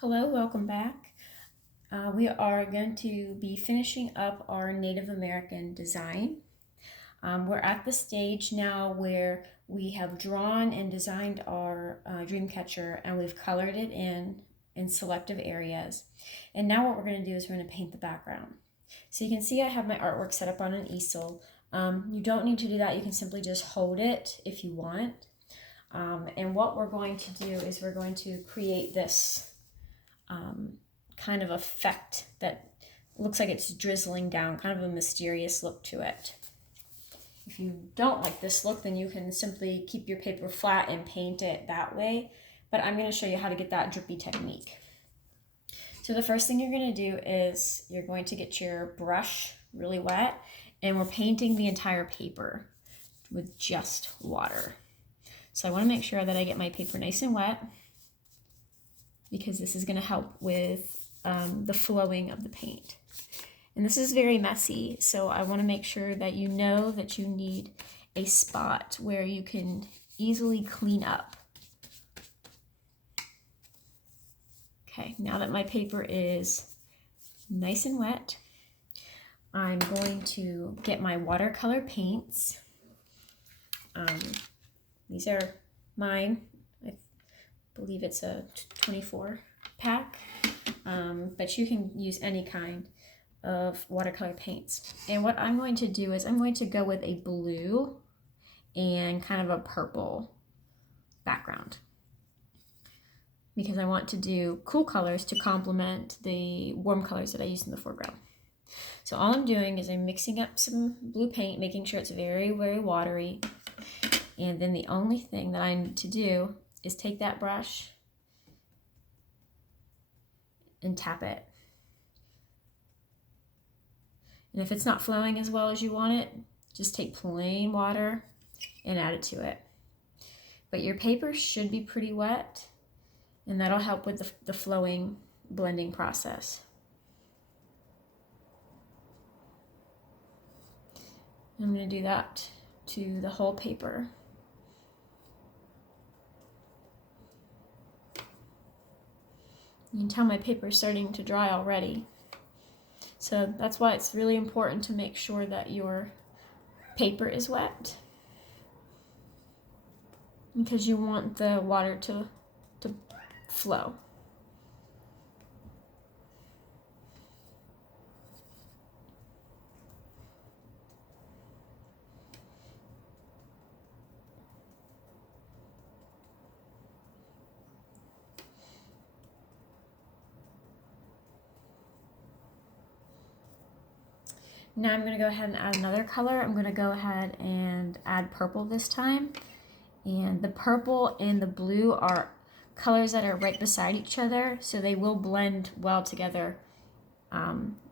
Hello, welcome back. We are going to be finishing up our Native American design. We're at the stage now where we have drawn and designed our dream catcher, and we've colored it in selective areas. And now what we're going to do is we're going to paint the background. So you can see I have my artwork set up on an easel. You don't need to do that. You can simply just hold it if you want. And what we're going to do is we're going to create this kind of effect that looks like it's drizzling down, kind of a mysterious look to it. If you don't like this look, then you can simply keep your paper flat and paint it that way. But I'm going to show you how to get that drippy technique. So the first thing you're going to do is you're going to get your brush really wet, and we're painting the entire paper with just water. So I want to make sure that I get my paper nice and wet, because this is going to help with the flowing of the paint. And this is very messy, so I want to make sure that you know that you need a spot where you can easily clean up. Okay, now that my paper is nice and wet, I'm going to get my watercolor paints. These are mine. I believe it's a 24 pack, but you can use any kind of watercolor paints. And what I'm going to do is I'm going to go with a blue and kind of a purple background, because I want to do cool colors to complement the warm colors that I used in the foreground. So all I'm doing is I'm mixing up some blue paint, making sure it's very, very watery. And then the only thing that I need to do is take that brush and tap it. And if it's not flowing as well as you want it, just take plain water and add it to it. But your paper should be pretty wet, and that'll help with the flowing blending process. I'm going to do that to the whole paper. You can tell my paper is starting to dry already. So that's why it's really important to make sure that your paper is wet, because you want the water to flow. Now I'm going to go ahead and add another color. I'm going to go ahead and add purple this time. And the purple and the blue are colors that are right beside each other, so they will blend well together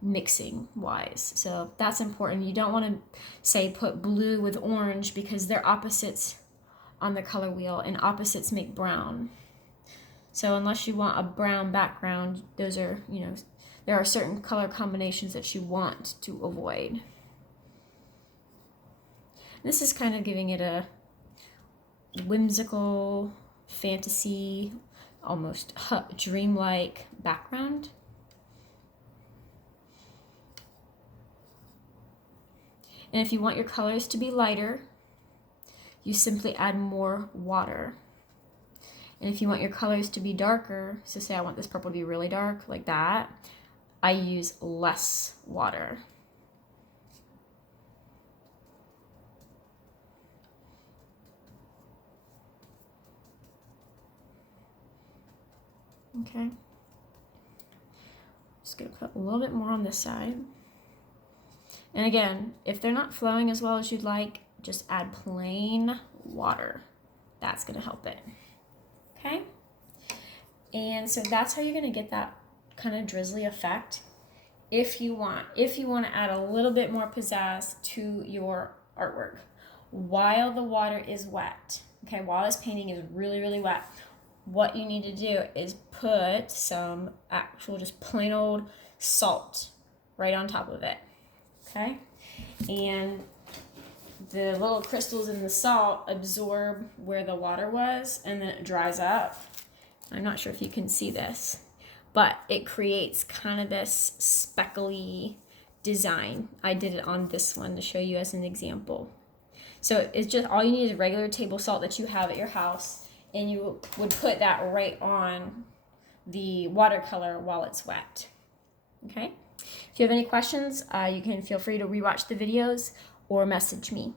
mixing wise. So that's important. You don't want to say put blue with orange, because they're opposites on the color wheel, and opposites make brown. So unless you want a brown background, those are, there are certain color combinations that you want to avoid. This is kind of giving it a whimsical, fantasy, almost dreamlike background. And if you want your colors to be lighter, you simply add more water. And if you want your colors to be darker, so say I want this purple to be really dark, like that, I use less water. Okay. Just gonna put a little bit more on this side. And again, if they're not flowing as well as you'd like, just add plain water. That's gonna help it. Okay? And so that's how you're gonna get that kind of drizzly effect. If you want to add a little bit more pizzazz to your artwork while the water is wet, okay, while this painting is really, really wet, what you need to do is put some actual just plain old salt right on top of it, okay? And the little crystals in the salt absorb where the water was, and then it dries up. I'm not sure if you can see this, but it creates kind of this speckly design. I did it on this one to show you as an example. So it's just, all you need is regular table salt that you have at your house, and you would put that right on the watercolor while it's wet. Okay? If you have any questions, you can feel free to rewatch the videos or message me.